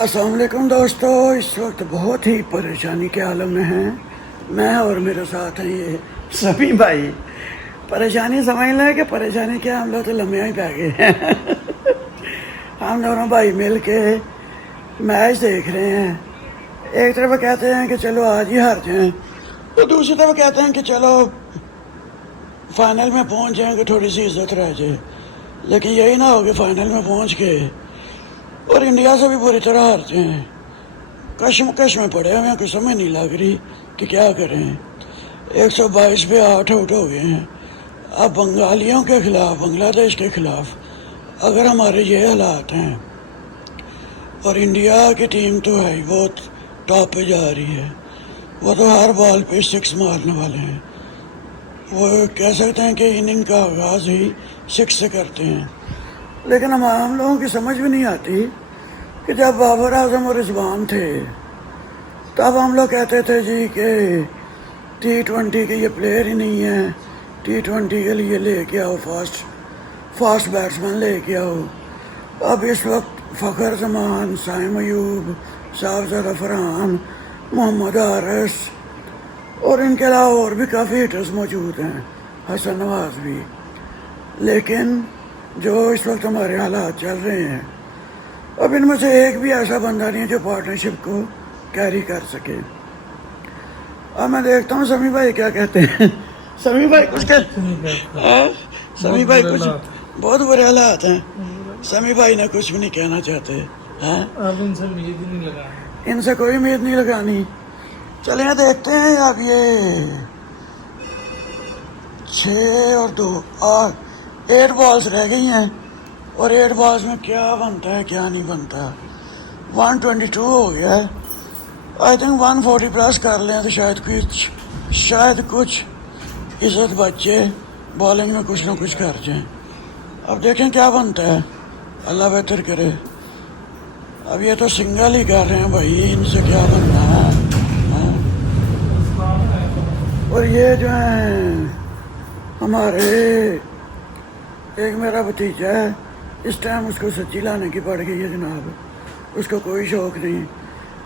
السلام علیکم دوستو، اس وقت بہت ہی پریشانی کے عالم میں ہیں میں اور میرے ساتھ ہیں یہ سمی بھائی۔ پریشانی سمجھ لیں کہ پریشانی کیا، ہم لوگ تو لمحے ہی پہ گئے ہیں۔ ہم دونوں بھائی مل کے میچ دیکھ رہے ہیں۔ ایک طرف کہتے ہیں کہ چلو آج ہی ہار جائیں، تو دوسری طرف کہتے ہیں کہ چلو فائنل میں پہنچ جائیں کہ تھوڑی سی عزت رہ جائے، لیکن یہی نہ ہو کہ فائنل میں پہنچ کے اور انڈیا سے بھی بری طرح ہارتے ہیں۔ کشمکش میں پڑے ہوئے ہیں، کوئی سمجھ نہیں لگ رہی کہ کیا کریں۔ 122 پہ 8 آؤٹ ہو گئے ہیں۔ اب بنگالیوں کے خلاف، بنگلہ دیش کے خلاف اگر ہمارے یہ حالات ہیں، اور انڈیا کی ٹیم تو ہے ہی بہت ٹاپ پہ جا رہی ہے، وہ تو ہر بال پہ 6 مارنے والے ہیں۔ وہ کہہ سکتے ہیں کہ اننگ کا آغاز ہی 6 سے کرتے ہیں، لیکن ہم لوگوں کی سمجھ بھی نہیں آتی کہ جب بابر اعظم اور رضوان تھے تب ہم لوگ کہتے تھے جی کہ T20 کے یہ پلیئر ہی نہیں ہیں، T20 کے لیے لے کے آؤ فاسٹ بیٹسمین لے کے آؤ۔ اب اس وقت فخر زمان، سائم ایوب، صاحبزادہ فرحان، محمد حارث اور ان کے علاوہ اور بھی کافی ہٹرز موجود ہیں، حسن نواز بھی، لیکن جو اس وقت ہمارے حالات چل رہے ہیں اب ان میں سے ایک بھی ایسا بندہ نہیں ہے جو پارٹنرشپ کو کیری کر سکے۔ اب میں دیکھتا ہوں سمی بھائی کیا کہتے ہیں۔ سمی بھائی کچھ سمی بھائی کچھ بہت برے حالات ہیں۔ سمی بھائی نے کچھ بھی نہیں کہنا چاہتے ہیں، ان سے امید ہی نہیں لگانی، ان سے کوئی امید نہیں لگانی۔ چلیں دیکھتے ہیں۔ اب یہ 6 اور 2 8 بالز رہ گئی ہیں، اور 8 بالز میں کیا بنتا ہے کیا نہیں بنتا۔ 122 ہو گیا ہے، آئی تھنک 140 پلس کر لیں تو شاید کچھ عزت بچ جائے، بالنگ میں کچھ نہ کچھ کر جائیں۔ اب دیکھیں کیا بنتا ہے، اللہ بہتر کرے۔ اب یہ تو سنگل ہی کر رہے ہیں بھائی، ان سے کیا بننا ہے۔ اور یہ جو ہیں ہمارے ایک میرا بھتیجا ہے، اس ٹائم اس کو سچی لانے کی پڑ گئی ہے جناب، اس کو کوئی شوق نہیں۔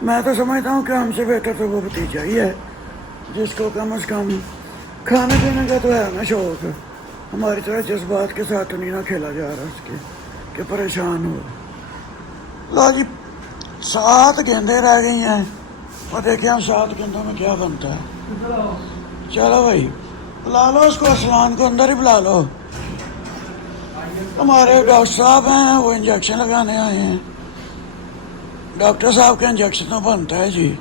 میں تو سمجھتا ہوں کہ ہم سے بہتر تو وہ بھتیجا ہی ہے جس کو کم از کم کھانے پینے کا تو ہے نا شوق، ہماری طرح جذبات کے ساتھ تو نہیں نہ کھیلا جا رہا اس کے کہ پریشان ہو۔ لو جی 7 گیندیں رہ گئی ہیں، اور دیکھیں ہم 7 گیندوں میں کیا بنتا ہے۔ چلو بھائی بلا لو اس کو، اسلان کو اندر ہی بلا لو۔ ہمارے ڈاکٹر صاحب ہیں، وہ انجیکشن لگانے آئے ہیں۔ ڈاکٹر صاحب کا انجیکشن تو بنتا ہے جی،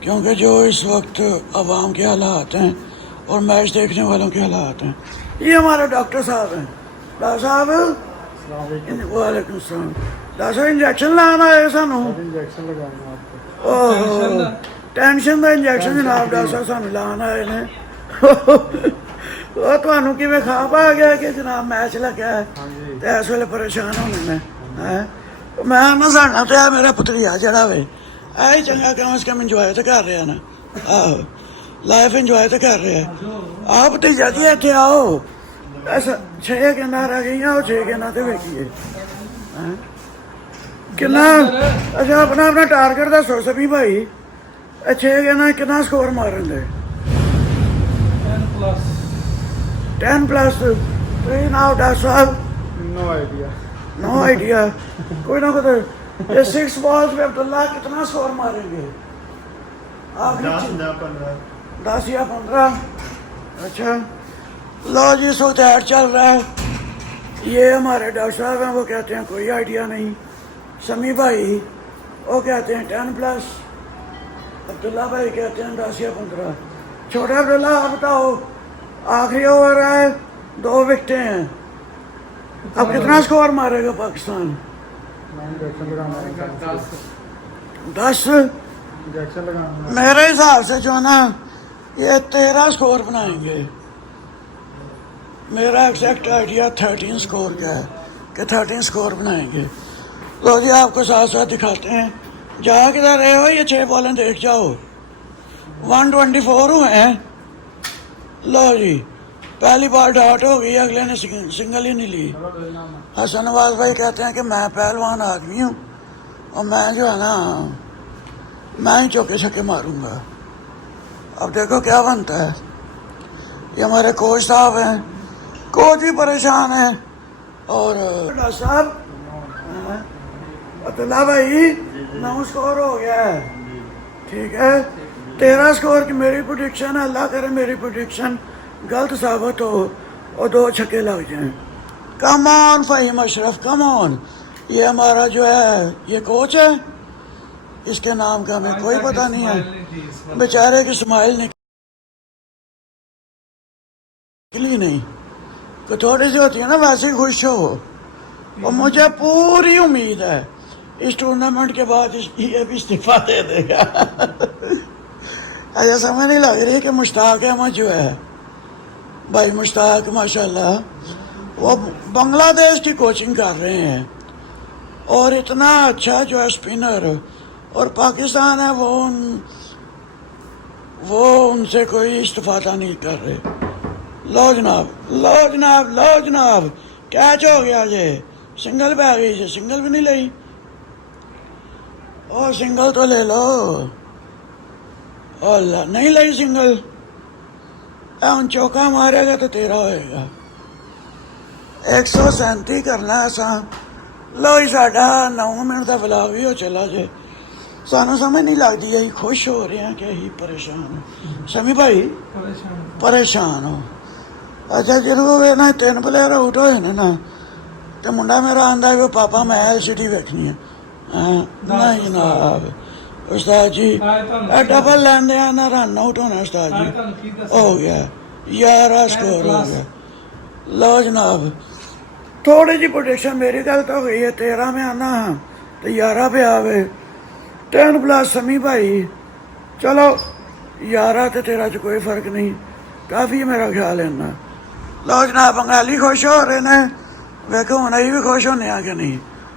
کیونکہ جو اس وقت عوام کے حالات ہیں اور میچ دیکھنے والوں کے حالات ہیں۔ یہ ہمارے ڈاکٹر صاحب ہیں۔ ڈاکٹر صاحب وعلیکم السلام۔ ڈاکٹر صاحب انجیکشن لانا ہے سانو، ٹینشن کا انجیکشن جناب ڈاکٹر صاحب سانو لانا ہے۔ وہ تمہوں کی میں خواب آ گیا کہ جناب میچ لگا ہے تو اس ویلے پریشان ہونے میں نہ سڑنا تو ہے میرا پتریا جڑا وے ہی چنگا، کم از کم انجوائے تو کر رہا نا، لائف انجوائے تو کر رہا ہے۔ آپ بھتیجا جی اتنے آؤ، 6 گینداں رہ گئی ہیں، 6 گینداں تو ویکھیے کنا۔ اچھا اپنا ٹارگیٹ دسو سبھی بھائی، 6 گینداں کنا سکور مارن دے؟ 10 پلس۔ ناؤ ڈاکٹر صاحب نو آئیڈیا کوئی نہ کوئی۔ یہ 6 بالز پہ عبداللہ کتنا سکور ماریں گے؟ 10 یا 15۔ اچھا لو جی اس وقت ایڈ چل رہا ہے۔ یہ ہمارے ڈاکٹر صاحب ہیں، وہ کہتے ہیں کوئی آئیڈیا نہیں۔ سمی بھائی وہ کہتے ہیں 10 پلس، عبداللہ بھائی کہتے ہیں 10 یا 15۔ چھوٹے عبداللہ آپ بتاؤ، آخری اوور ہے، 2 وکٹیں ہیں، اب کتنا سکور مارے گا پاکستان؟ 10۔ میرے حساب سے جو نا یہ 13 سکور بنائیں گے۔ میرا ایگزیکٹ آئیڈیا 13 سکور کا ہے کہ 13 سکور بنائیں گے۔ لو جی آپ کو ساتھ ساتھ دکھاتے ہیں، جہاں کدھر رہے ہو یہ 6 بالیں دیکھ جاؤ۔ 124 ہوئے ہیں۔ لو جی پہلی بال ڈاٹ ہو گئی، اگلے نے سنگل ہی نہیں لی۔ حسن نواز بھائی کہتے ہیں کہ میں پہلوان آدمی ہوں اور میں جو ہے نا میں ہی چوکے چھکے ماروں گا. اب دیکھو کیا بنتا ہے. یہ ہمارے کوچ صاحب ہیں, کوچ بھی پریشان ہیں. اور ڈاکٹر صاحب عبداللہ بھائی 9 اسکور ہو گیا ہے, ٹھیک ہے. 13 اسکور کی میری پروڈکشن ہے, اللہ کرے میری پروڈکشن غلط ثابت ہو اور 2 چھکے لگ جائیں. کم آن فہیم اشرف, کم آن. یہ ہمارا جو ہے یہ کوچ ہے, اس کے نام کا ہمیں کوئی پتہ نہیں ہے. بیچارے کی اسمائل نکلی نہیں, کہ تھوڑی سی ہوتی ہے نا ویسے ہی خوش ہو. اور مجھے پوری امید ہے اس ٹورنامنٹ کے بعد یہ بھی استعفیٰ دے دے گا. ایسا سمجھ نہیں لگ رہی کہ مشتاق احمد جو ہے بھائی, مشتاق ماشاءاللہ وہ بنگلہ دیش کی کوچنگ کر رہے ہیں, اور اتنا اچھا جو ہے اسپنر. اور پاکستان ہے وہ ان سے کوئی استفادہ نہیں کر رہے. لو جناب, لو جناب, لو جناب, کیچ ہو گیا جی. سنگل پہ آ گئی جی, سنگل بھی نہیں لئی. اور سنگل تو لے لو. اللہ نہیں لئی سنگل. ہن چوکا مارے گا تو تیرا ہوئے گا. 137 کرنا ایسا. لو جی ساڈا 9 منٹ کا ولاگ بھی ہو چلا جے. سانو سمجھ نہیں لگتی یہی خوش ہو رہے ہیں کہ یہی پریشان ہو. سمی بھائی پریشان ہو. اچھا جدو نا 3 پلیئر آؤٹ ہوئے نا تو منڈا میرا آندا ہے پاپا میں LCD ویکھنی ہے. نہیں جناب استاد جی ڈبل لیندے ہیں نا, رن آؤٹ ہونا استاد جی. ہو گیا 11 اسکور ہو گیا. لو جناب تھوڑی جی پروڈکشن میری غلط ہو گئی ہے. 13 میں آنا تو 11 پہ آوے. 10 پلس سمی بھائی, چلو 11 تے 13 چ کوئی فرق نہیں, کافی میرا خیال ہے نا. لو جناب بنگالی خوش ہو رہے نے, ویکھو ہن بھی خوش ہونے آ کہ نہیں.